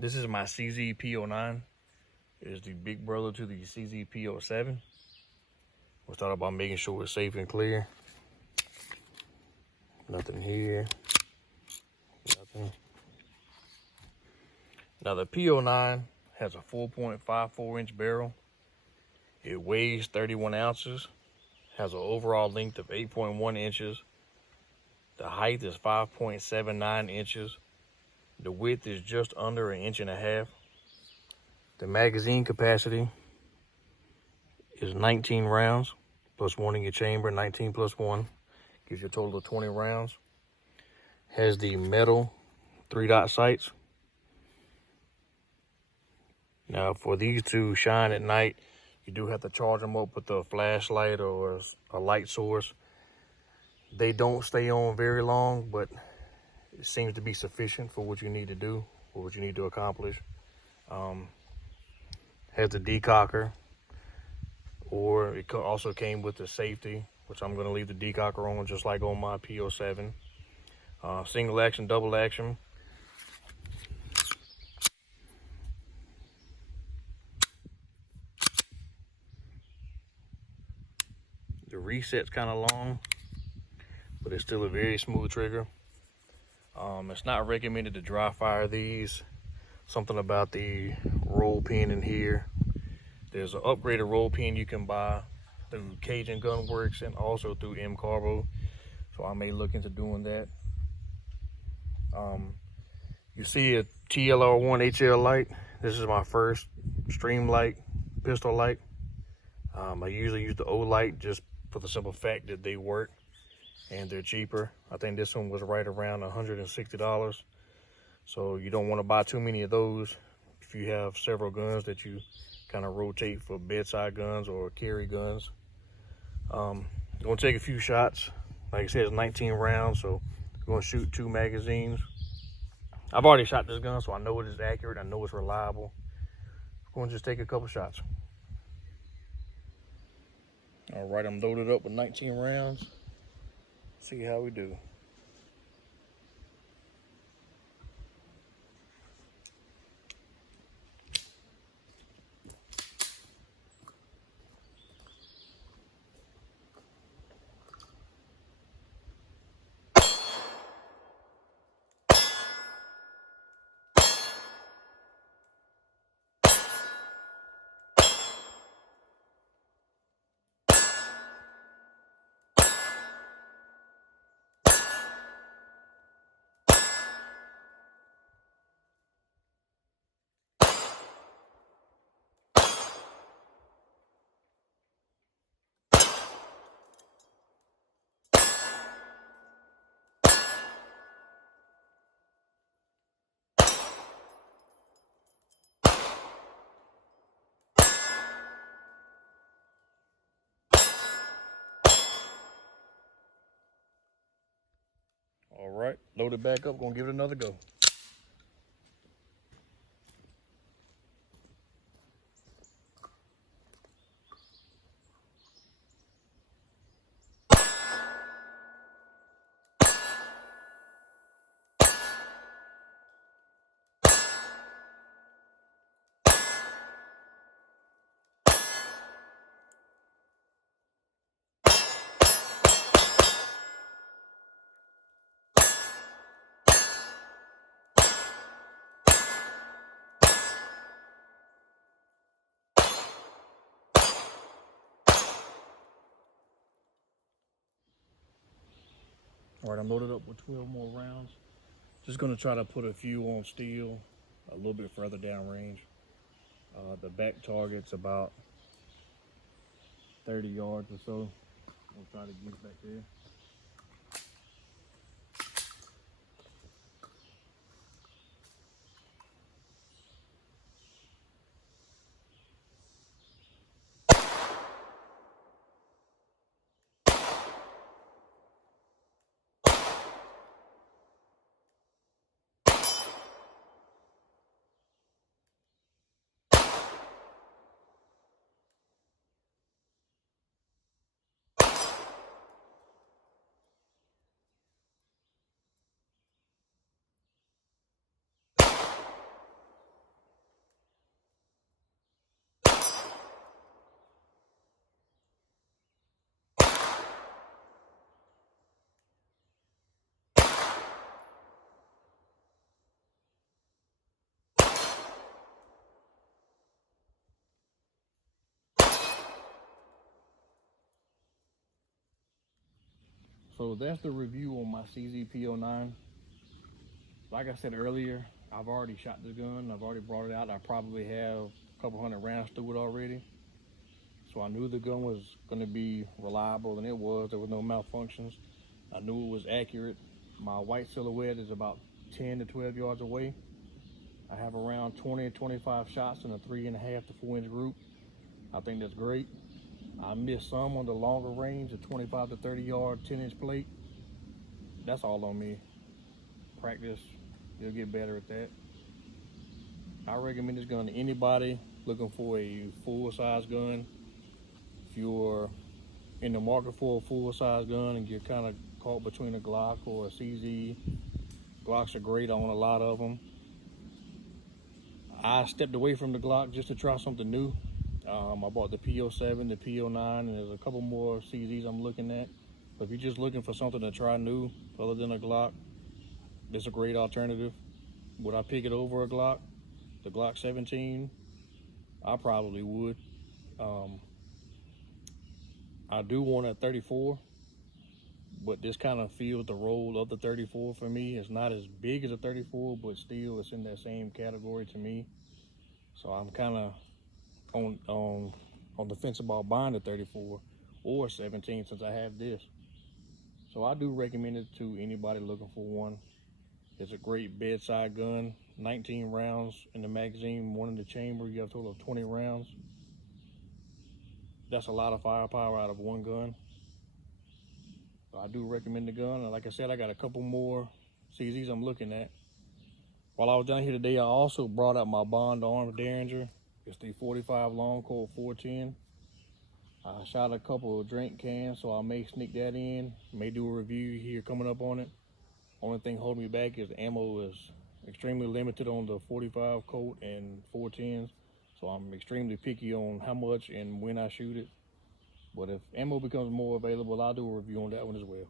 This is my CZ P09. It is the big brother to the CZ P07. We'll start about making sure it's safe and clear. Nothing here. Nothing. Now the P09 has a 4.54-inch barrel. It weighs 31 ounces. Has an overall length of 8.1 inches. The height is 5.79 inches. The width is just under 1.5 inches. The magazine capacity is 19 rounds, plus one in your chamber. 19 plus one gives you a total of 20 rounds. Has the metal 3-dot sights. Now for these to shine at night, you do have to charge them up with a flashlight or a light source. They don't stay on very long, but it seems to be sufficient for what you need to do, or what you need to accomplish. Has the decocker, or it also came with the safety, which I'm going to leave the decocker on just like on my P07. Single action, double action. The reset's kind of long, but it's still a very smooth trigger. It's not recommended to dry fire these. Something about the roll pin in here. There's an upgraded roll pin you can buy through Cajun Gunworks and also through M Carbo. So I may look into doing that. You see a TLR1 HL light. This is my first stream light, pistol light. I usually use the O light just for the simple fact that they work and they're cheaper. I think this one was right around $160. So you don't want to buy too many of those if you have several guns that you kind of rotate for bedside guns or carry guns. I'm gonna take a few shots. Like I said, it's 19 rounds, so I'm gonna shoot 2 magazines. I've already shot this gun, so I know it is accurate. I know it's reliable. I'm gonna just take a couple shots. All right, I'm loaded up with 19 rounds. See how we do. All right, load it back up. Gonna give it another go. All right, I'm loaded up with 12 more rounds. Just gonna try to put a few on steel a little bit further down range. The back target's about 30 yards or so. We'll try to get back there. So that's the review on my CZ P09. Like I said earlier, I've already shot this gun. I've already brought it out. I probably have a couple hundred rounds through it already. So I knew the gun was going to be reliable, and it was. There was no malfunctions. I knew it was accurate. My white silhouette is about 10 to 12 yards away. I have around 20 to 25 shots in a 3.5 to 4 inch group. I think that's great. I missed some on the longer range, the 25 to 30 yard 10 inch plate. That's all on me. Practice, you'll get better at that. I recommend this gun to anybody looking for a full-size gun. If you're in the market for a full-size gun and you're kind of caught between a Glock or a CZ, Glocks are great. I own a lot of them. I stepped away from the Glock just to try something new. I bought the P07, the P09, and there's a couple more CZs I'm looking at. But if you're just looking for something to try new other than a Glock, it's a great alternative. Would I pick it over a Glock? The Glock 17? I probably would. I do want a 34, but this kind of fills the role of the 34 for me. It's not as big as a 34, but still it's in that same category to me. So I'm kind of on the fence about buying a 34 or 17 since I have this. So I do recommend it to anybody looking for one. It's a great bedside gun, 19 rounds in the magazine, 1 in the chamber. You have a total of 20 rounds. That's a lot of firepower out of one gun. So I do recommend the gun. And like I said, I got a couple more CZs I'm looking at. While I was down here today, I also brought out my Bond Arms Derringer. It's the 45 long Colt 410. I shot a couple of drink cans, so I may sneak that in. May do a review here coming up on it. Only thing holding me back is the ammo is extremely limited on the 45 Colt and 410s. So I'm extremely picky on how much and when I shoot it. But if ammo becomes more available, I'll do a review on that one as well.